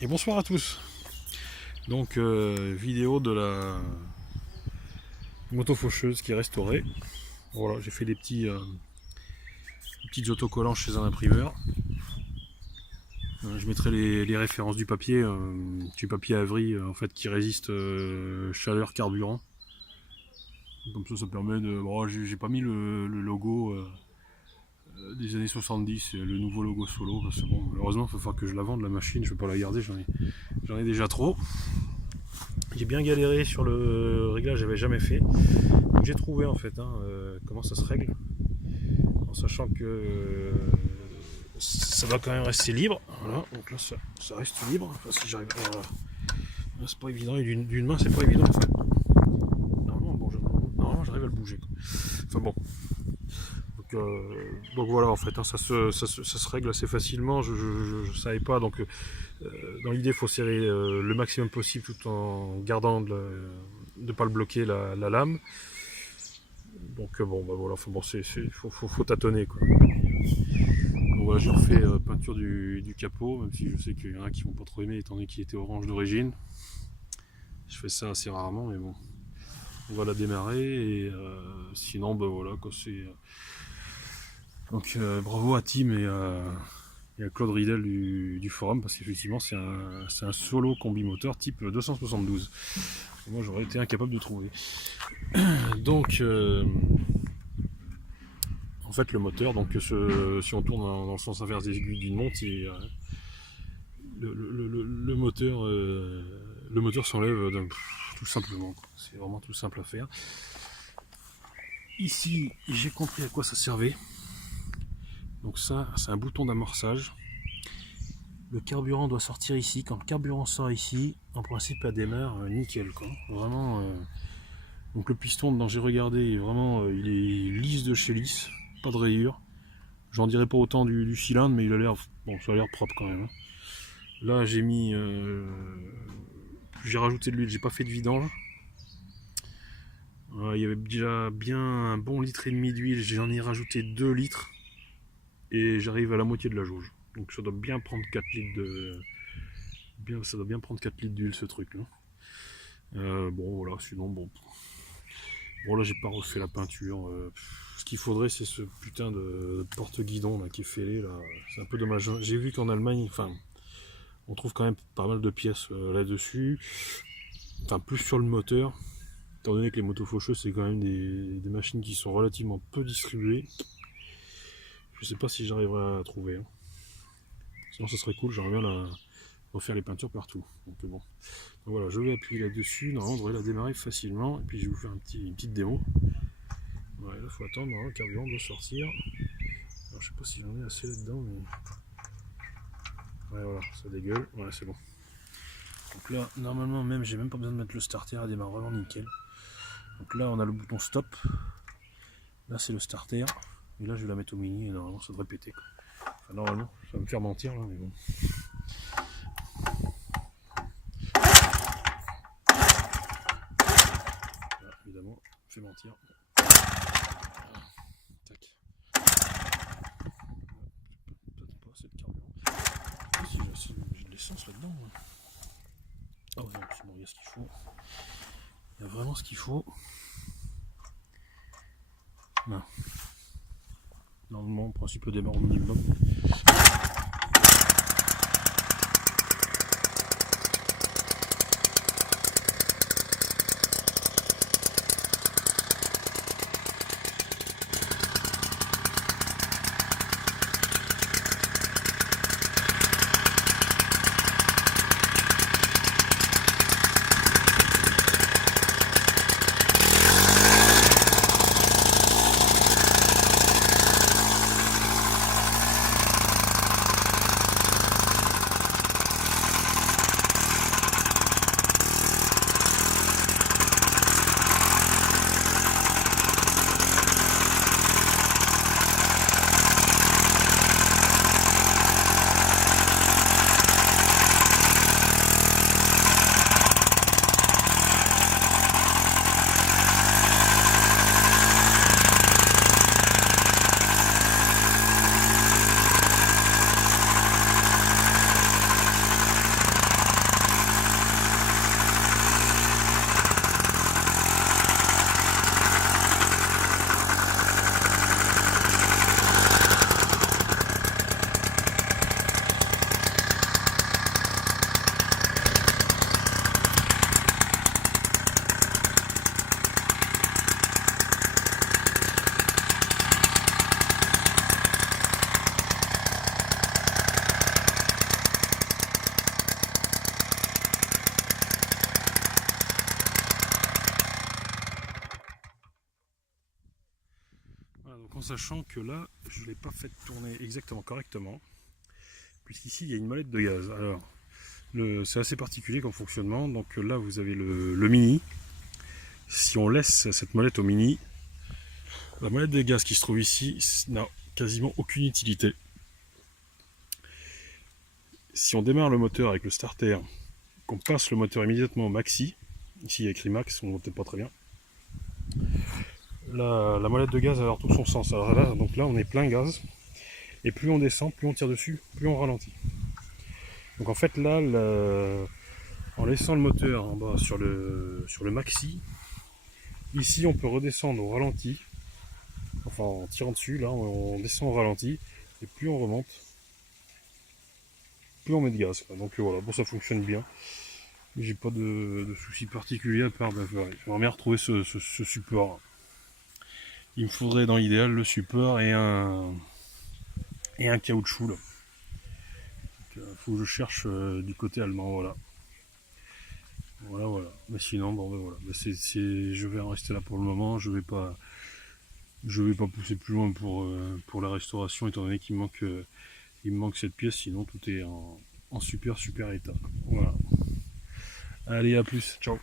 Et bonsoir à tous. Donc vidéo de la moto faucheuse qui est restaurée. Voilà, j'ai fait des petites autocollants chez un imprimeur. Je mettrai les références du papier Avery en fait qui résiste chaleur, carburant. Comme ça permet de. Bon, j'ai pas mis le logo des années 70, le nouveau logo Solo, parce que bon, malheureusement il va falloir que je la vende la machine, je vais pas la garder, j'en ai déjà trop. J'ai bien galéré sur le réglage, j'avais jamais fait. J'ai trouvé en fait comment ça se règle, en sachant que ça va quand même rester libre. Voilà, donc là ça reste libre. Enfin, si j'arrive à... c'est pas évident, et d'une main c'est pas évident. Enfin, normalement j'arrive à le bouger, quoi. Enfin bon. Donc voilà en fait, ça se règle assez facilement. Je savais pas, donc dans l'idée il faut serrer le maximum possible tout en gardant de ne pas le bloquer la lame. Donc bon bah voilà, enfin bon faut tâtonner, quoi. Donc voilà, j'ai refait peinture du capot, même si je sais qu'il y en a qui vont pas trop aimer étant donné qu'il était orange d'origine. Je fais ça assez rarement, mais bon. On va la démarrer et sinon bah voilà quoi, c'est. Donc bravo à Tim et à Claude Ridel du forum, parce qu'effectivement c'est un solo combi moteur type 272. Moi j'aurais été incapable de trouver. Donc en fait le moteur, donc si on tourne dans le sens inverse des aiguilles d'une montre, le moteur s'enlève tout simplement. C'est vraiment tout simple à faire. Ici j'ai compris à quoi ça servait. Donc ça c'est un bouton d'amorçage. Le carburant doit sortir ici. Quand le carburant sort ici, en principe elle démarre nickel, quoi. Vraiment. Donc le piston dedans, j'ai regardé, vraiment il est lisse de chez lisse, pas de rayures. J'en dirais pas autant du cylindre, mais il a l'air. Bon, ça a l'air propre quand même. Là j'ai mis. J'ai rajouté de l'huile, j'ai pas fait de vidange. Il y avait déjà bien un bon litre et demi d'huile, j'en ai rajouté 2 litres. Et j'arrive à la moitié de la jauge. Donc ça doit bien prendre 4 litres de. Ça doit bien prendre 4 litres d'huile ce truc là. Bon voilà, sinon bon. Bon là j'ai pas refait la peinture. Ce qu'il faudrait c'est ce putain de porte-guidon là qui est fêlé là. C'est un peu dommage. J'ai vu qu'en Allemagne, enfin, on trouve quand même pas mal de pièces là-dessus. Enfin plus sur le moteur. Étant donné que les motos faucheuses c'est quand même des machines qui sont relativement peu distribuées. Je sais pas si j'arriverai à trouver. Hein. Sinon ça serait cool, j'aimerais bien refaire les peintures partout. Donc bon. Donc voilà, je vais appuyer là-dessus, normalement on devrait la démarrer facilement, et puis je vais vous faire une petite démo. Ouais, là faut attendre, le carburant doit sortir. Alors je sais pas si j'en ai assez là-dedans, mais. Ouais voilà, ça dégueule, ouais c'est bon. Donc là, normalement même, j'ai même pas besoin de mettre le starter, elle démarre vraiment nickel. Donc là on a le bouton stop. Là c'est le starter. Et là je vais la mettre au mini et normalement ça devrait péter, quoi. Enfin, normalement, ça va me faire mentir là, mais bon. Voilà, évidemment, fait mentir. Tac. Peut-être pas assez de carburant. Si j'ai de l'essence là-dedans. Ah ouais, non, c'est bon, il y a ce qu'il faut. Il y a vraiment ce qu'il faut. Non. Normalement, en principe, le démarre au minimum. sachant que là, je ne l'ai pas fait tourner exactement correctement, puisqu'ici il y a une molette de gaz. Alors, c'est assez particulier comme fonctionnement. Donc là, vous avez le mini. Si on laisse cette molette au mini, la molette de gaz qui se trouve ici n'a quasiment aucune utilité. Si on démarre le moteur avec le starter, qu'on passe le moteur immédiatement au maxi, ici il y a écrit max, on ne voit peut-être pas très bien, la molette de gaz va avoir tout son sens. Alors là, donc là on est plein gaz, et plus on descend, plus on tire dessus, plus on ralentit. Donc en fait là, en laissant le moteur en bas sur le maxi, ici on peut redescendre au ralenti, enfin en tirant dessus, là on descend au ralenti, et plus on remonte, plus on met de gaz. Donc voilà, bon, ça fonctionne bien. J'ai pas de soucis particuliers à part, j'aimerais bien retrouver ce support. Il me faudrait dans l'idéal le support et un caoutchouc là. Faut que je cherche du côté allemand, voilà. Voilà. Mais sinon, bon, voilà. Je vais en rester là pour le moment. Je vais pas pousser plus loin pour la restauration, étant donné qu'il me manque cette pièce. Sinon, tout est en super état. Voilà. Allez, à plus. Ciao.